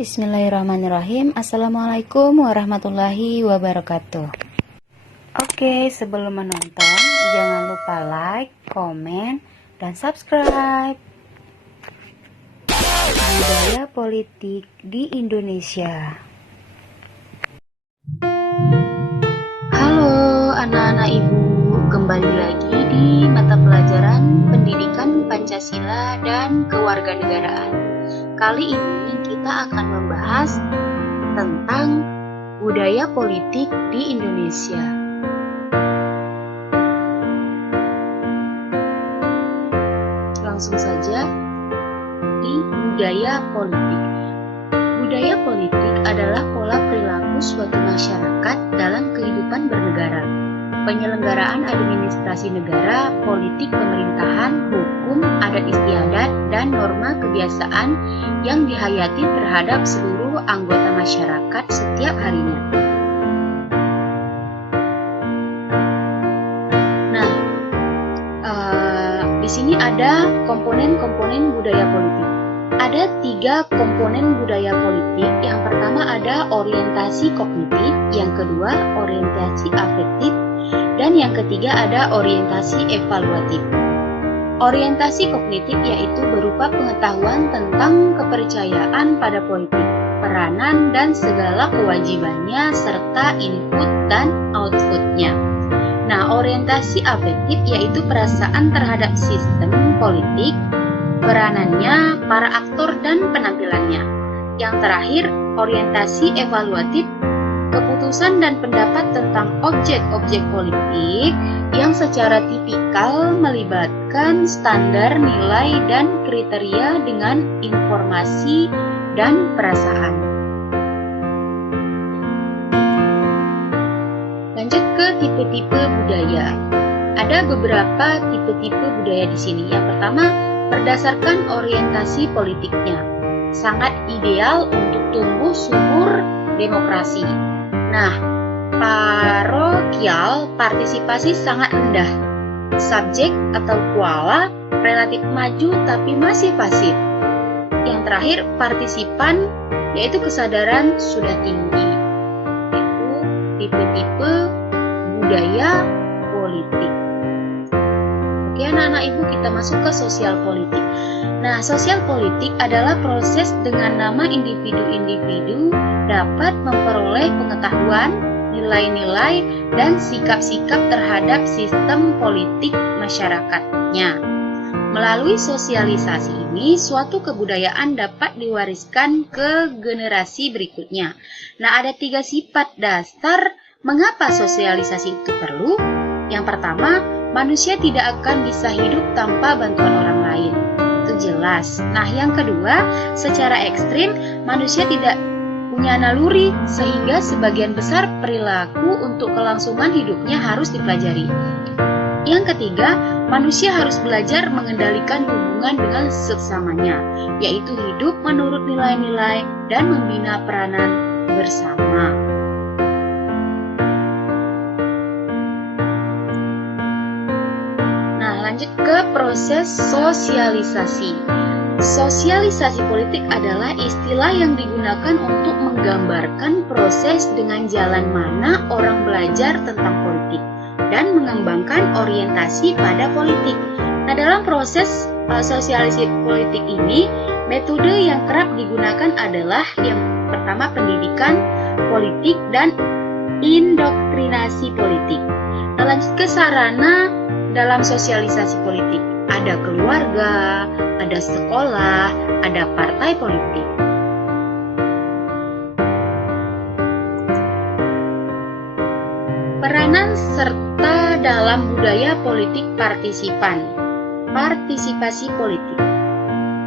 Bismillahirrahmanirrahim. Assalamualaikum warahmatullahi wabarakatuh. Oke, sebelum menonton, jangan lupa like, komen, dan subscribe. Budaya politik di Indonesia. Halo anak-anak ibu, kembali lagi di mata pelajaran Pendidikan Pancasila dan Kewarganegaraan. Kali ini kita akan membahas tentang budaya politik di Indonesia. Langsung saja di budaya politik. Budaya politik adalah pola perilaku suatu masyarakat dalam kehidupan bernegara. Penyelenggaraan administrasi negara, politik pemerintahan, hukum, adat istiadat, dan norma kebiasaan yang dihayati terhadap seluruh anggota masyarakat setiap harinya. Nah, di sini ada komponen-komponen budaya politik. Ada 3 komponen budaya politik. Yang pertama ada orientasi kognitif, yang kedua orientasi afektif, dan yang ketiga ada orientasi evaluatif. Orientasi kognitif yaitu berupa pengetahuan tentang kepercayaan pada politik, peranan dan segala kewajibannya serta input dan outputnya. Nah, orientasi afektif yaitu perasaan terhadap sistem politik, peranannya, para aktor dan penampilannya. Yang terakhir, orientasi evaluatif, keputusan dan pendapat tentang objek-objek politik yang secara tipikal melibatkan standar nilai dan kriteria dengan informasi dan perasaan. Lanjut ke tipe-tipe budaya. Ada beberapa tipe-tipe budaya di sini. Yang pertama, berdasarkan orientasi politiknya, sangat ideal untuk tumbuh subur demokrasi. Nah, parokial partisipasi sangat rendah. Subjek atau kuala relatif maju tapi masih pasif. Yang terakhir, partisipan yaitu kesadaran sudah tinggi. Itu tipe-tipe budaya politik. Oke anak-anak ibu, kita masuk ke sosial politik. Nah, sosial politik adalah proses dengan nama individu-individu dapat memperoleh pengetahuan, nilai-nilai, dan sikap-sikap terhadap sistem politik masyarakatnya. Melalui sosialisasi ini, suatu kebudayaan dapat diwariskan ke generasi berikutnya. Nah, ada 3 sifat dasar mengapa sosialisasi itu perlu. Yang pertama, manusia tidak akan bisa hidup tanpa bantuan orang lain. Itu jelas. Nah, yang kedua, secara ekstrim, manusia tidak punya naluri sehingga sebagian besar perilaku untuk kelangsungan hidupnya harus dipelajari. Yang ketiga, manusia harus belajar mengendalikan hubungan dengan sesamanya, yaitu hidup menurut nilai-nilai dan membina peranan bersama. Nah, lanjut ke proses sosialisasi. Sosialisasi politik adalah istilah yang digunakan untuk menggambarkan proses dengan jalan mana orang belajar tentang politik dan mengembangkan orientasi pada politik. Nah, dalam proses sosialisasi politik ini, metode yang kerap digunakan adalah yang pertama pendidikan politik dan indoktrinasi politik. Nah, lanjut ke sarana dalam sosialisasi politik. Ada keluarga, ada sekolah, ada partai politik. Peranan serta dalam budaya politik partisipan. Partisipasi politik.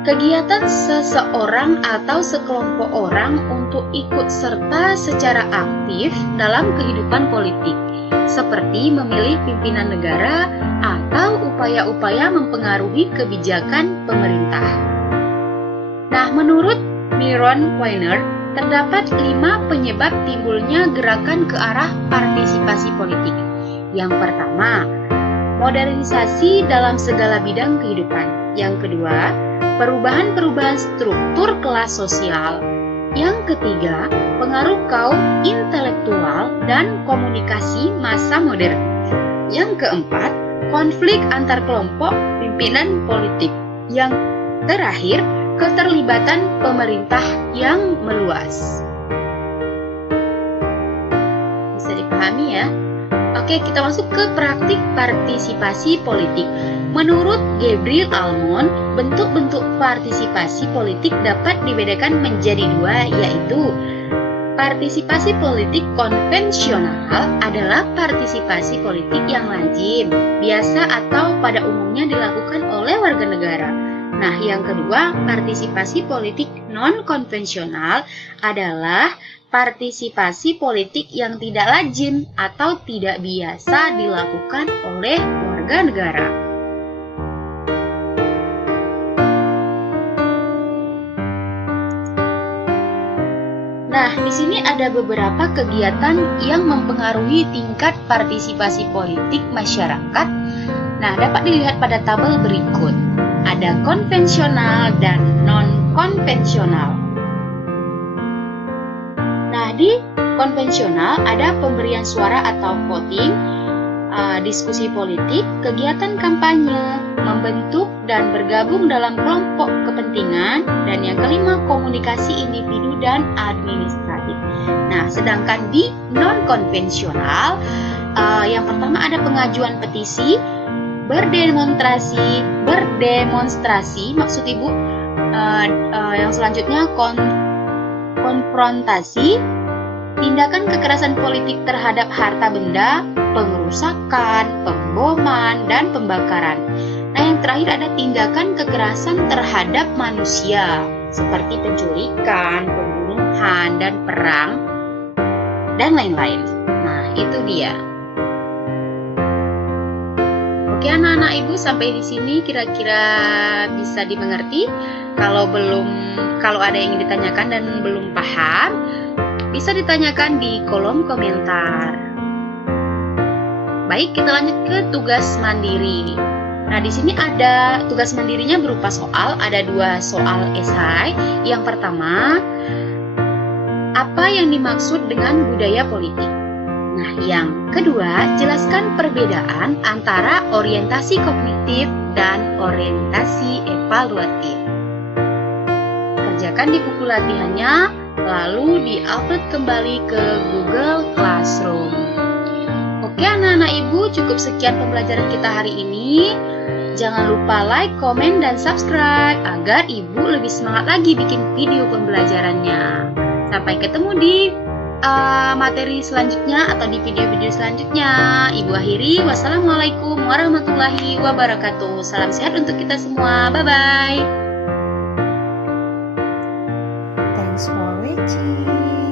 Kegiatan seseorang atau sekelompok orang untuk ikut serta secara aktif dalam kehidupan politik, seperti memilih pimpinan negara atau upaya-upaya mempengaruhi kebijakan pemerintah. Nah, menurut Myron Weiner, terdapat 5 penyebab timbulnya gerakan ke arah partisipasi politik. Yang pertama, modernisasi dalam segala bidang kehidupan. Yang kedua, perubahan-perubahan struktur kelas sosial. Yang ketiga, pengaruh kaum intelektual dan komunikasi masa modern. Yang keempat, konflik antar kelompok pimpinan politik. Yang terakhir, keterlibatan pemerintah yang meluas. Bisa dipahami ya? Oke, kita masuk ke praktik partisipasi politik. Menurut Gabriel Almond, bentuk-bentuk partisipasi politik dapat dibedakan menjadi dua, yaitu partisipasi politik konvensional adalah partisipasi politik yang lazim, biasa atau pada umumnya dilakukan oleh warga negara. Nah, yang kedua, partisipasi politik non-konvensional adalah partisipasi politik yang tidak lazim atau tidak biasa dilakukan oleh warga negara. Nah, di sini ada beberapa kegiatan yang mempengaruhi tingkat partisipasi politik masyarakat. Nah, dapat dilihat pada tabel berikut. Ada konvensional dan non-konvensional. Nah, di konvensional ada pemberian suara atau voting, diskusi politik, kegiatan kampanye, membentuk dan bergabung dalam kelompok kepentingan, dan yang kelima komunikasi individu dan administratif. Nah, sedangkan di non-konvensional, yang pertama ada pengajuan petisi, berdemonstrasi, maksud Ibu, yang selanjutnya konfrontasi, tindakan kekerasan politik terhadap harta benda, pengerusakan, pemboman, dan pembakaran. Nah, yang terakhir ada tindakan kekerasan terhadap manusia, seperti penculikan, pembunuhan, dan perang, dan lain-lain. Nah, itu dia. Oke, anak-anak Ibu, sampai di sini kira-kira bisa dimengerti. Kalau ada yang ingin ditanyakan dan belum paham, bisa ditanyakan di kolom komentar. Baik, kita lanjut ke tugas mandiri. Nah, di sini ada tugas mandirinya berupa soal, ada 2 soal esai. Yang pertama, apa yang dimaksud dengan budaya politik? Nah, yang kedua, jelaskan perbedaan antara orientasi kognitif dan orientasi evaluatif. Kerjakan di buku latihannya, lalu di-upload kembali ke Google Classroom. Oke, anak-anak Ibu, cukup sekian pembelajaran kita hari ini. Jangan lupa like, komen, dan subscribe agar Ibu lebih semangat lagi bikin video pembelajarannya. Sampai ketemu di materi selanjutnya atau di video-video selanjutnya. Ibu akhiri, wassalamualaikum warahmatullahi wabarakatuh. Salam sehat untuk kita semua. Bye-bye. Thanks for watching.